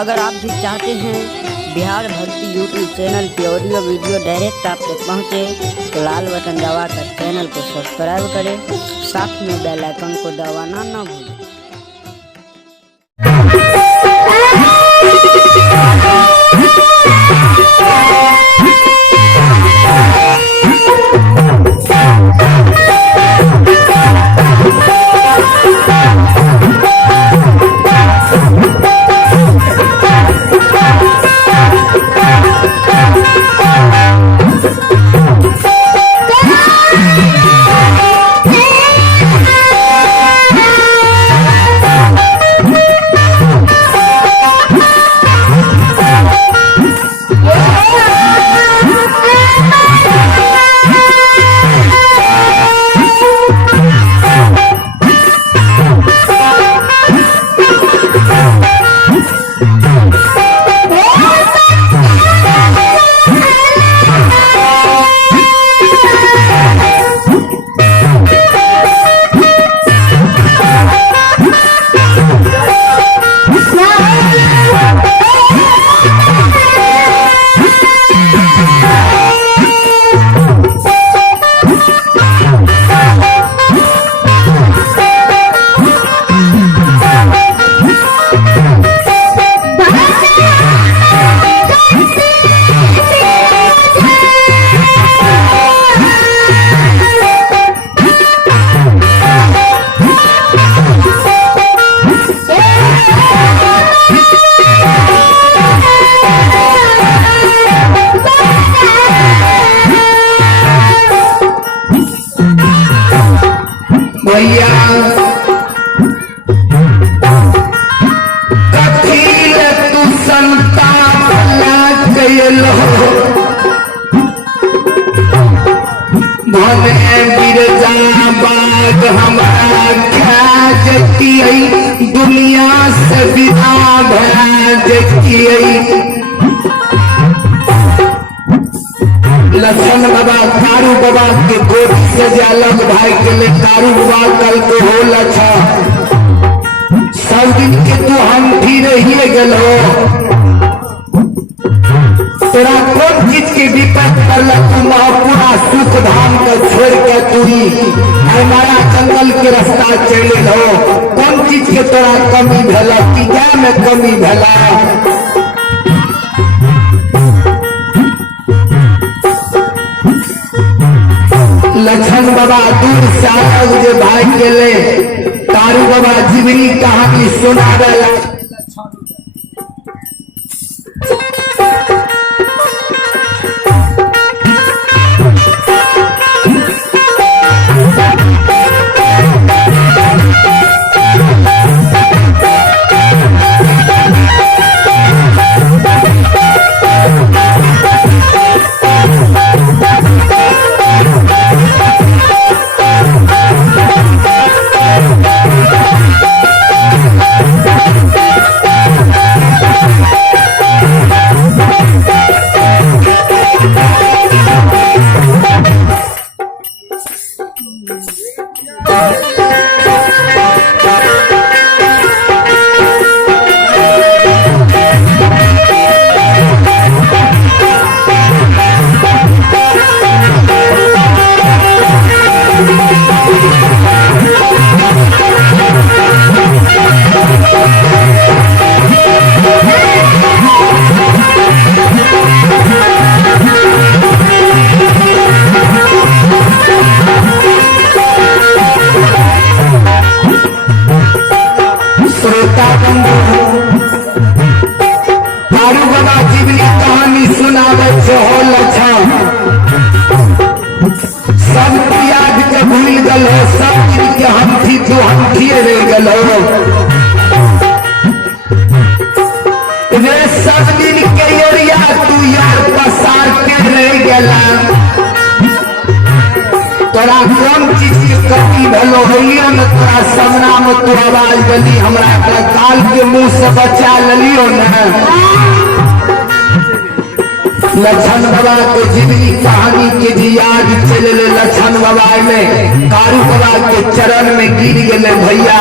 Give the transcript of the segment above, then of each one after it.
अगर आप भी चाहते हैं बिहार भक्ति यूट्यूब चैनल की ऑडियो वीडियो डायरेक्ट आप तक पहुँचे तो लाल बटन दबाकर चैनल को सब्सक्राइब करें, साथ में बेल आइकन को दबाना ना भूलें। भैया कथी तू संतान कैलो भले बिरजा बाग हमारा खा जतियै दुनिया से बिना भा जतियै। लखन बाबा कारू बाबा के गोदी से जालक भाई के लिए कारू बाबा कल को हो लछा सब दिन के तू हम भी रहिए गलो तेरा कौन चीज के विपद कर तू पूरा सुख धाम को छोड़ के तू ही हमारा जंगल के रास्ता चले लो। कौन चीज के तोरा कमी भेला कि क्या में कमी भेला। लखन बाबा दूर से आगे भाई के ले कारू बाबा जीवनी कहानी सुना रहा। कारू बाबा जीवनी कहानी सुनावे से हो लछा सब याद के भूल गलो सब दिन के हम थी तू हम थिए रह गलो रे सब दिन के योरिया तू यार पसार के रह गला। तोरा कौन चीज की कमी भलो होलियो न तोरा सामना में तू आवाज गली हमरा काल के मुंह से बचा लियो न। लखन बाबा के जीवनी कहानी के जी याद चले लखन बाबा में कारू बाबा के चरण में गिर गए भैया।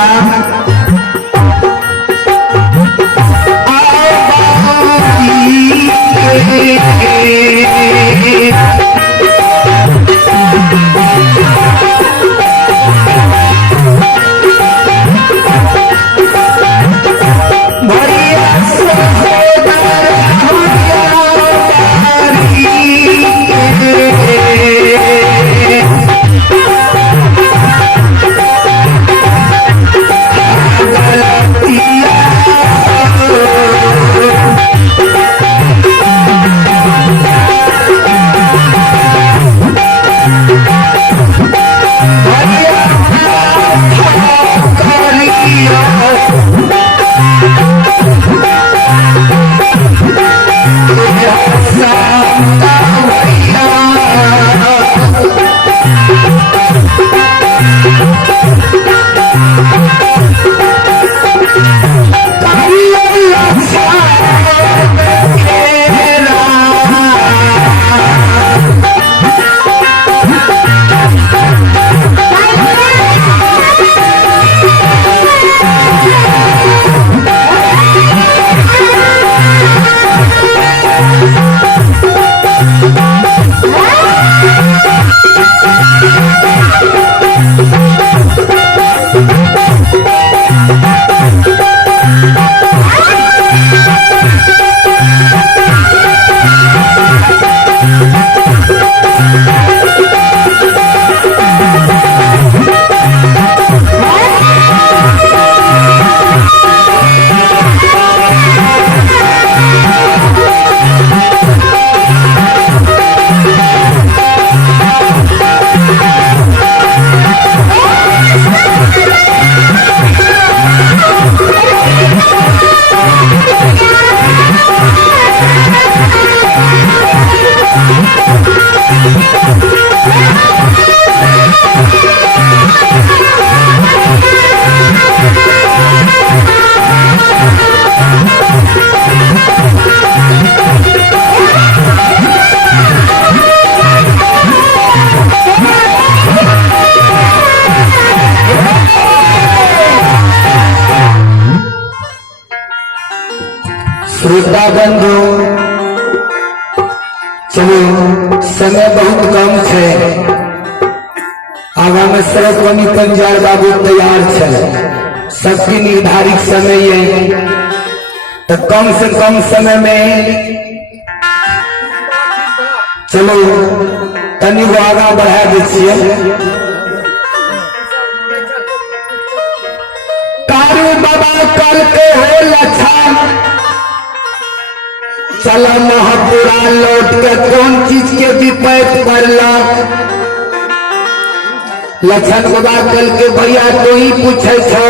श्रोता बंधु चलो समय बहुत कम है, आगा में सरस्वती पंजाब बाबू तैयार है, सबकी निर्धारित समय है, तो कम से कम समय में चलो तनी वो आगा बढ़ा दीजिए। कारू बाबा कल के हो लक्षण, चलो महापुरा लौट के कौन चीज के विपैत पड़ला। लक्षण बाबा कल के भैया तो ही पूछे छो,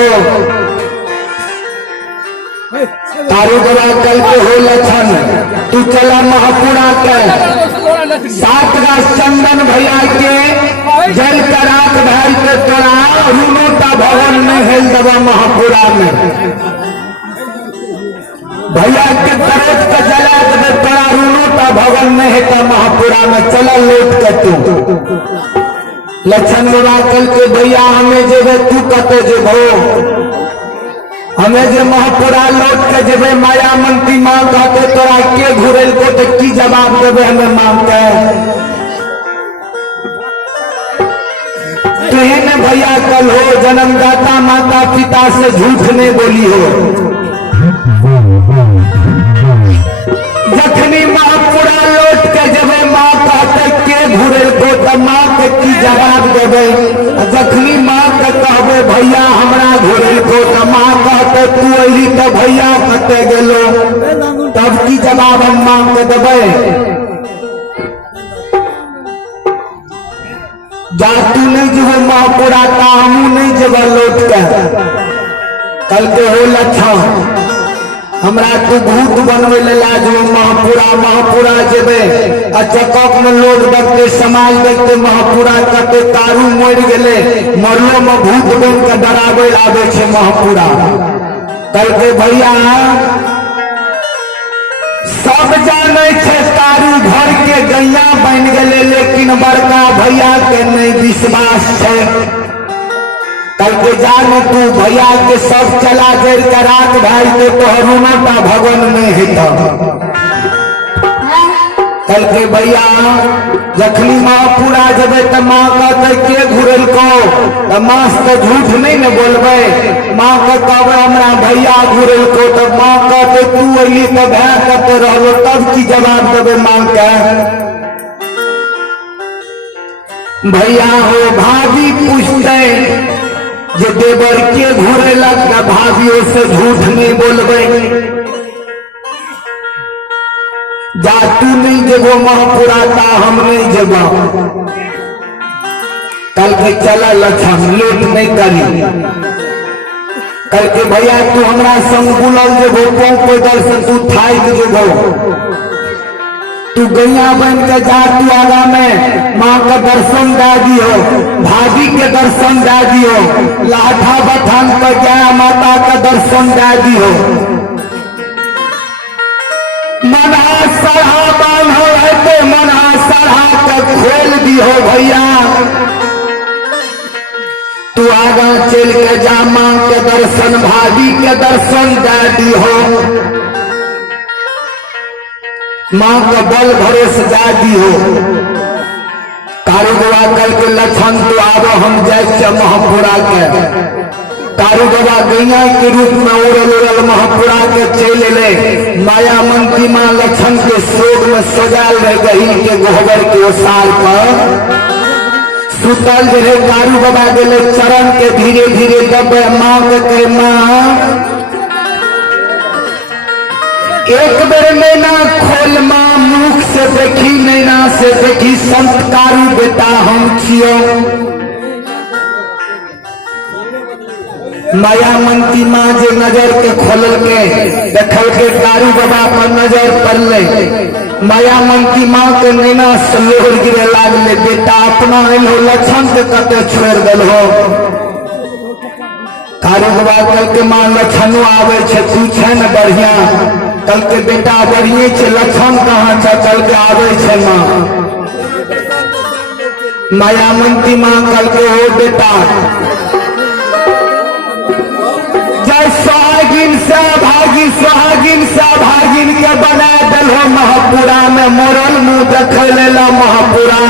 तारू बाबा कल के हो लक्षण, तू चला महापुरा के 7 गाछ चंदन भैया के जल का रात भर के तोरा रूनोटा भवन में हेल दबा महापुरा में, भैया के तरफ का जला दे तोरा रूनोटा भवन में है का महापुरा में, चला लौट के तू। लक्षण बाबा कल के भैया हमें जेबे तू कते जेबो, हमें जे महापुरा लौट के जेबे माया मंत्री माँ कहते तोरा के घुरेल को तो की जवाब देवे हमें मांग के। तुहे भैया कल हो जन्मदाता माता पिता से झूठ नहीं बोली हो, जखनी महापुरा लौट के जेबे माँ कहते के घुरेल को तो माँ के की जवाब देवे, जखनी माँ के कहबे भैया हमरा घुरेल को तो माँ कहते तू अली तो भैया कते गेलो, तब की जवाब हम मांग के देवे। जा तू नहीं जेबे महापुरा का हमू नहीं जेबे लौट के, कल के हो लक्षण हमरा तू भूत बनवे ले लाजो महापुरा जेबे, चकक में लोग देखते समाज देखते महापुरा कते तारू मर गेले, मरलो में भूत बन के डरावे आवे छे महापुरा। कल के भैया सब जाने छे तारू घर के गैया बन गेले, लेकिन बड़का भैया के नहीं विश्वास छे। कल के जान तू भैया के सब चला देर के रात भाई के तोहरूनोटा भवन में है, कल के भैया जखनी महापुरा जबे तो माँ कहते के घुरल को, माँ से झूठ नहीं न बोलबे, माँ के कहबे हमरा भैया घुरल को, तो माँ कहते तू अली तो भै करते रहो, तब की जवाब देवे माँ के। भैया हो भाभी पूछते जे देवर के घुरे लग भाभियों से झूठ नहीं बोलबे, जा तू नहीं जेबो महापुरा का हम नहीं जेबो, कल के चला लक्षण लेट नहीं करी। कल के भैया तू हमरा संग बुलल जेबो कोई दर्शन तू थाई जेबो, तू गैया बन के जा तू आगा में माँ का दर्शन दे दियो, भाभी के दर्शन दे दियो, लाठा बथान पर जया माता का दर्शन दे दियो, मना सढ़ा बांधो है तो मना सढ़ा के खोल दियो भैया, तू आगा चल के जा माँ के दर्शन भाभी के दर्शन दे दियो, माँ का बल भरोसे जा दियो। तारू बाबा कल के लक्षण तो आबो हम जाए महापुरा के, तारू बाबा गैया के रूप में उड़ल महापुरा के चले ले, माया मंत्री माँ लक्षण के शोक में सजाल रह गही के गोबर के ओसार पर सुतल रहे। तारू बाबा गेले चरण के धीरे धीरे दबे, माँ के माँ एक बेर नैना खोल माँ, मुख से देखी नैना से देखी, संस्कारी बेटा हम छियो। माया मंत्री माँ जे नजर के खोलल के देखल के तारू बाबा पर नजर पड़ले, माया मंत्री माँ के नैना से लोहर गिरे लागले, बेटा अपना एलो लक्षण के कते छोड़ दल हो। तारू बाबा कल के माँ लक्षणों आवे छे, तू छे न बढ़िया, कल के बेटा बढ़िए छे, लक्षण कहाँ छे, कल के आवे छे माँ। माया मंत्री माँ कल के हो बेटा, जय सुहागिन से भागी में मोरल मुंह देख लेला महापुरा,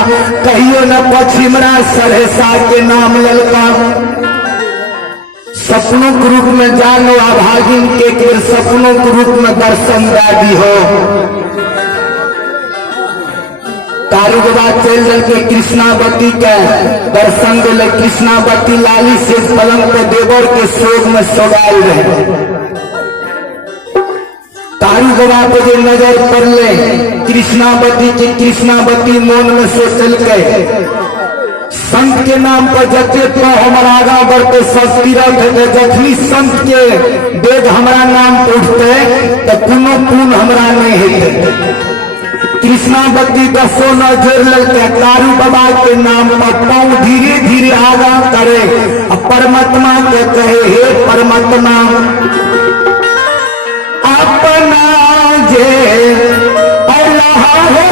कहियो न पश्चिमरा सरहसा के नाम ललका। सपनों के रूप में जानो अभागिन के सपनों के रूप में दर्शन दादी हो। तारू के बाद चल चल के कृष्णावती के दर्शन दिले। कृष्णावती लाली से पलंग पे देवर के शोक में सोगाल रहे। तारू के बाद जो नजर पड़ले कृष्णावती की, कृष्णावती मन में सोचल के संत के नाम पर जते तो हमारा आगा बढ़ते सब तीरथ है। जखनी संत के वेद हमारा नाम उठते तो कोनो पूर्ण हमारा नहीं हेते। कृष्णावती दसो न जोड़ लेते तारू बाबा के नाम पर पाँव धीरे धीरे आगा करे और परमात्मा के कहे हे परमात्मा अपना जे अल्लाह हो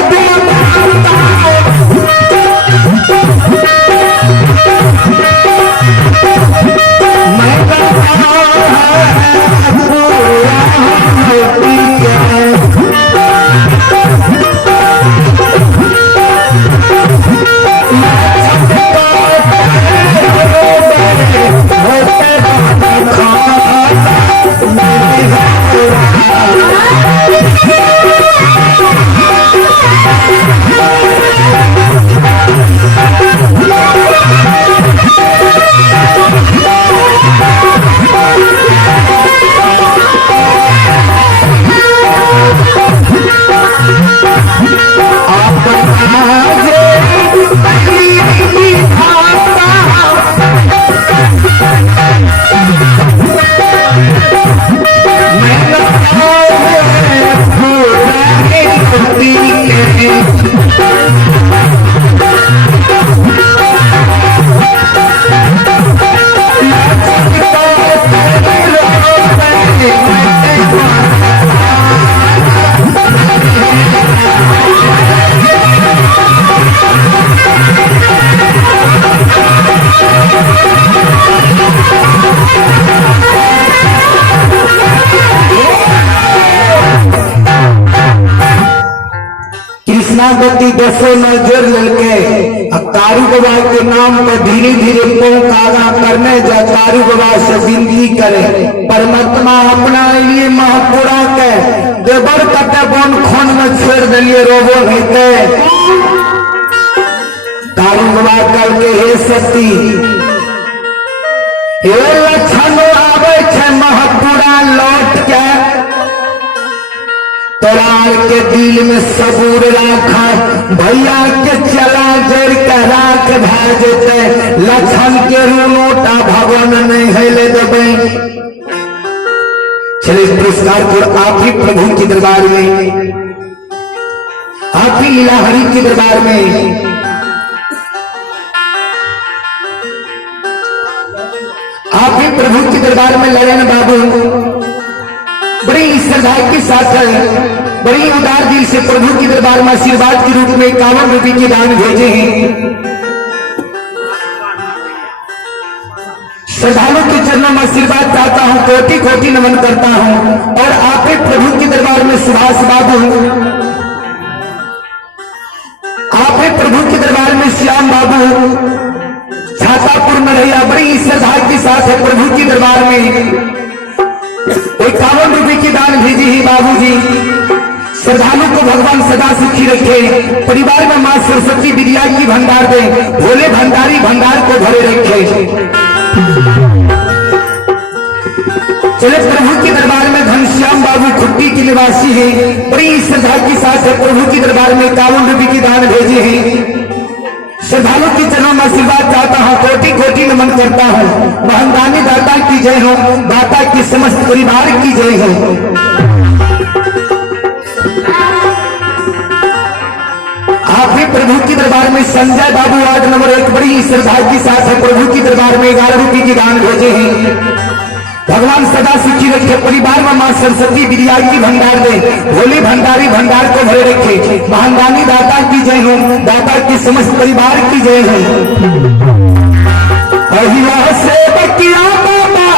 कृष्णावती दसो नजर ललके तारू बाबा के नाम पर धीरे धीरे पौं आगा करने जा। तारू बाबा से विनती करे परमात्मा अपना लिए महापुरा के देवर कटे बन खोन में छोड़ दिलिए रोबो हेते। तारू बाबा कल के हे सती हे लक्षण आवे छे महापुरा लौट के तोरार के दिल में सबूर राखा भैया के चला जड़ के राख भाजते लक्षण के रूनोटा भवन नहीं हेले देवे। चले पुरस्कार को आप ही प्रभु के दरबार में, आप ही लीला हरि के दरबार में, आप ही प्रभु के दरबार में ललन बाबू बड़ी श्रद्धा के साथ बड़ी उदार दिल से प्रभु के दरबार में आशीर्वाद के रूप में 51 रुपये के दान भेजे हैं। श्रद्धालुओं के चरणों में आशीर्वाद चाहता हूं, कोटि कोटि नमन करता हूं। और आप प्रभु के दरबार में सुभाष बाबू, आप प्रभु के दरबार में श्याम बाबू छातापुर में रहिया बड़ी श्रद्धा के साथ है प्रभु के दरबार में 51 रुपये की दान भेजी ही बाबूजी। श्रद्धालु को भगवान सदा सुखी रखे, परिवार में मां सरस्वती विद्या की भंडार दे, भोले भंडारी भंडार को भरे रखे। चले प्रभु के दरबार में घनश्याम बाबू खुट्टी के निवासी है, बड़ी श्रद्धा के साथ प्रभु के दरबार में 51 रुपये की दान भेजे हैं। श्रद्धालु के चरणों में आशीर्वाद चाहता हूँ, कोटि कोटि नमन करता हूँ। महंदानी दाता की जय हो, दाता की समस्त परिवार की जय हो। आप भी प्रभु के दरबार में संजय बाबू वार्ड नंबर 1 बड़ी श्रद्धा के साथ प्रभु के दरबार में 11 रुपये की दान भेजे हैं। भगवान सदा सुखी रखे, परिवार में मां सरस्वती विद्या की भंडार दे, भोले भंडारी भंडार को भरे रखे। महंगानी दाता की जय हो, दाता की समस्त परिवार की जय हो। अहिया से बकिया बाबा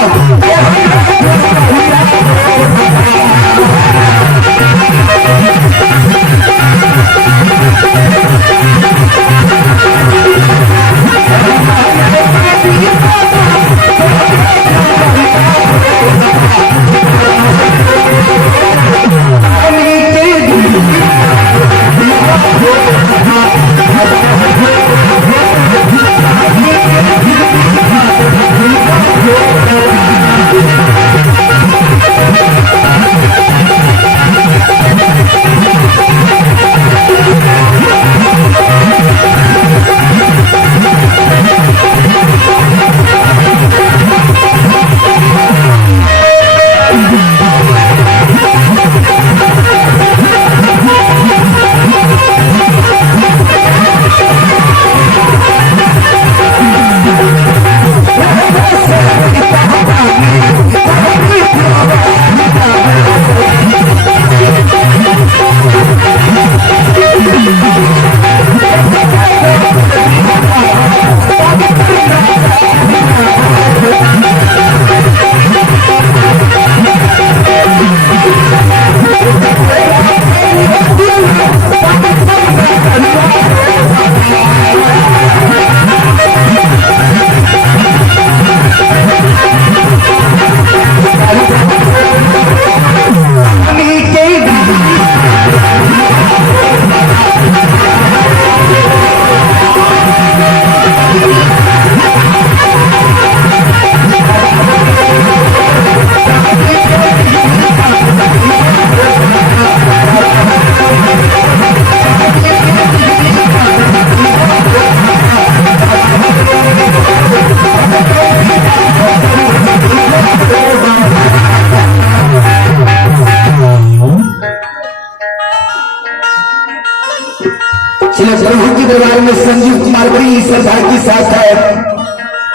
चलो प्रभु के दरबार में संजीव कुमार बड़ी श्रद्धा के साथ है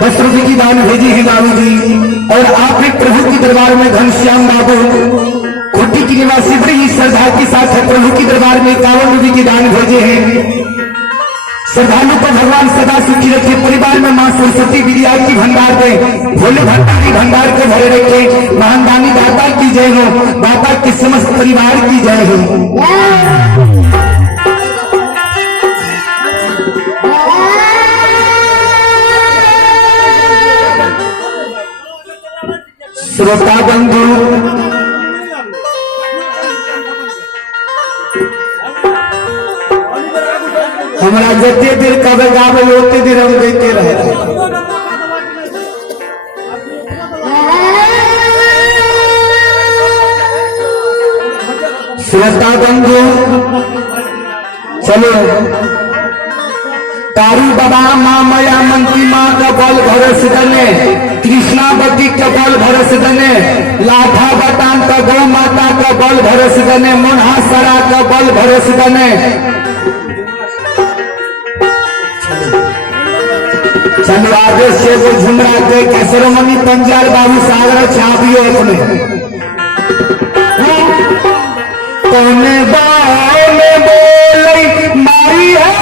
10 रुपए की दान भेजी है बाबू जी। और आप भी प्रभु के दरबार में घनश्याम बाबू खुट्टी की निवासी बड़ी श्रद्धा के साथ है प्रभु के दरबार में 51 रुपए की दान भेजे हैं। श्रद्धालु को भगवान सदा सुखी रखे, परिवार में मां सरस्वती विद्या की भंडार दे, भोले भंडारी भंडार को भरे रखे। महानदानी दाता की जय हो, दाता के समस्त परिवार की जय हो। श्रोता बंधु हमारा जते देर कब गावे ओते देर हम देते रहे। श्रोता बंधु चलो तारू बाबा माँ मया मंत्री माँ का बल भरोस दने, कृष्णावती का बल भरोस दने, लाठा बटान का गौ माता का बल भरोस दने, मुन्हासरा का बल भरोस दने। चलो आगे से वो झुमरा के कैसरमनी पंजाल बाबू सागर छापियो अपने तोने बाले बोले मारी है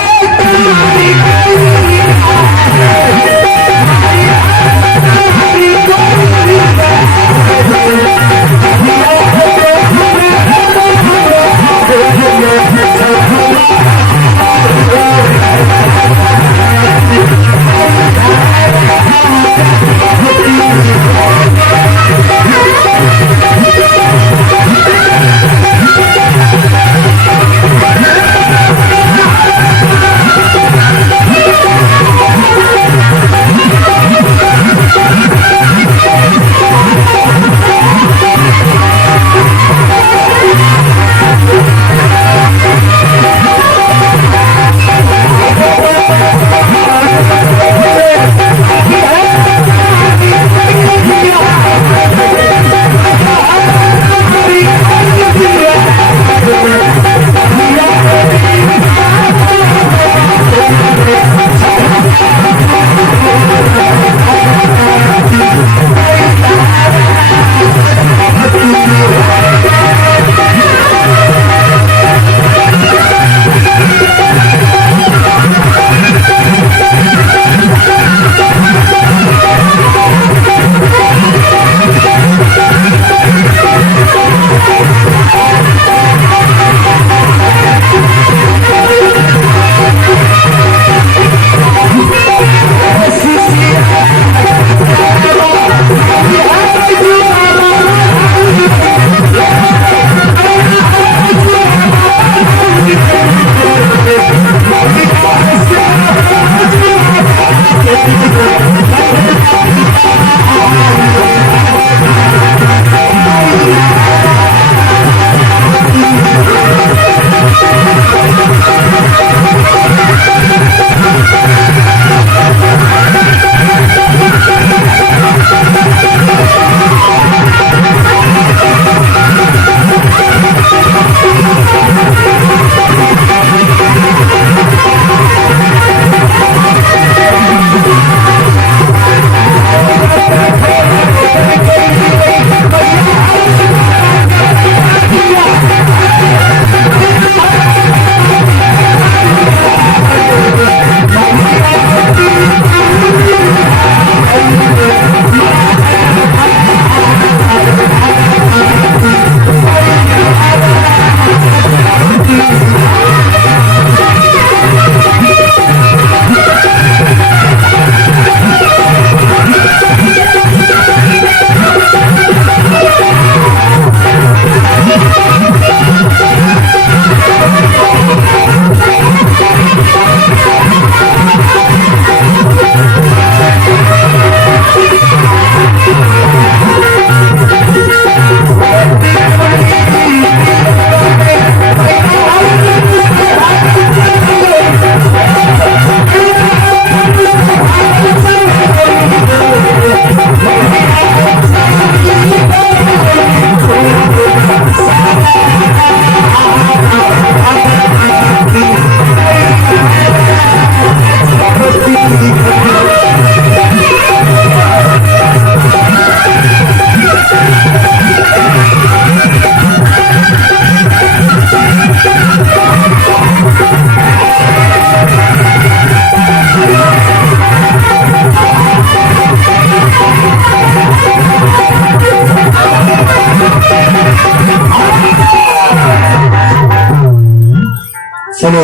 चलो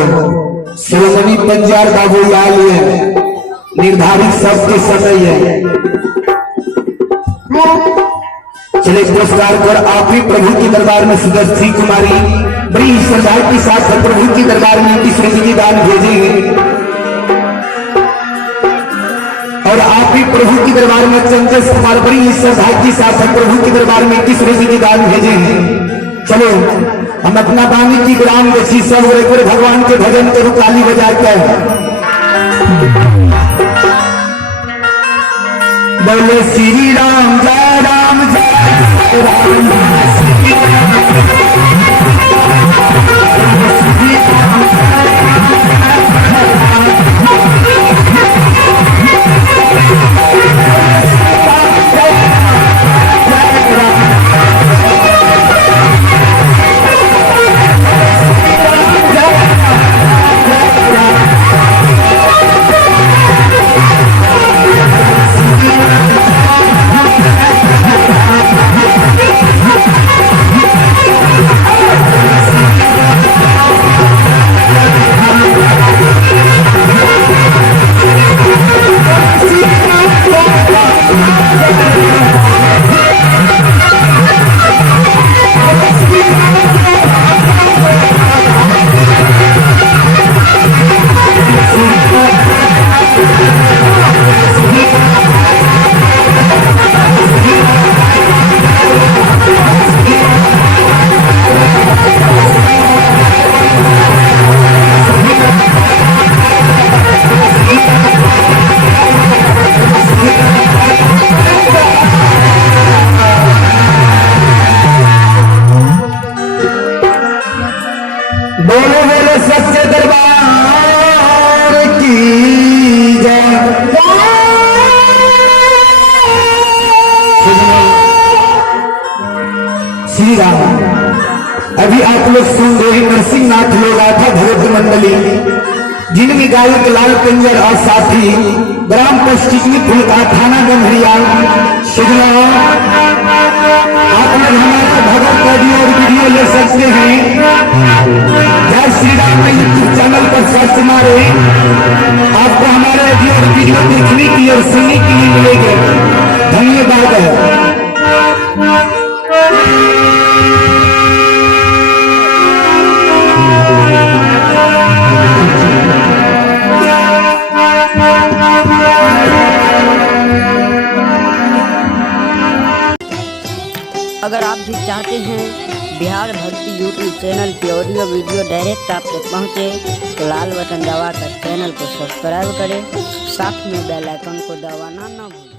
शिरोमणि पंजार बाबू आए हैं, निर्धारित सबके समय है। चले पुरस्कार कर आप ही प्रभु के दरबार में सुदर्शी कुमारी बड़ी श्रद्धा के साथ प्रभु के दरबार में 21 रुपये की दान भेजेंगे और आप ही प्रभु के दरबार में चंद्र कुमार बड़ी श्रद्धा के साथ प्रभु के दरबार में 21 रुपये की दान भेजेंगे। चलो हम अपना वाणी की ग्राम देखी सब एक बार भगवान के भजन करो ताली बजा कर बोले श्री राम जय राम जय राम श्री बोलो बोलो सच्चे दरबार की जय। श्री राम अभी आप लोग सुन रहे नरसिंह नाथ लोग आया था भरत मंडली जिनमें गायक लाल पिंजर और साथी ग्राम पश्चिमी फुलका थाना गंभरिया शिवरा आप लोग हमारे भगत ऑडियो और वीडियो ले सकते हैं। जय श्री राम यूट्यूब चैनल पर सर्च मारे आपको हमारे ऑडियो और वीडियो देखने की और सुनने के लिए मिलेंगे। धन्यवाद है। अगर आप भी चाहते हैं बिहार भक्ति यूट्यूब चैनल की ऑडियो वीडियो डायरेक्ट आप तक पहुंचे तो लाल बटन दबाकर चैनल को सब्सक्राइब करें, साथ में बेल आइकन को दबाना ना भूलें।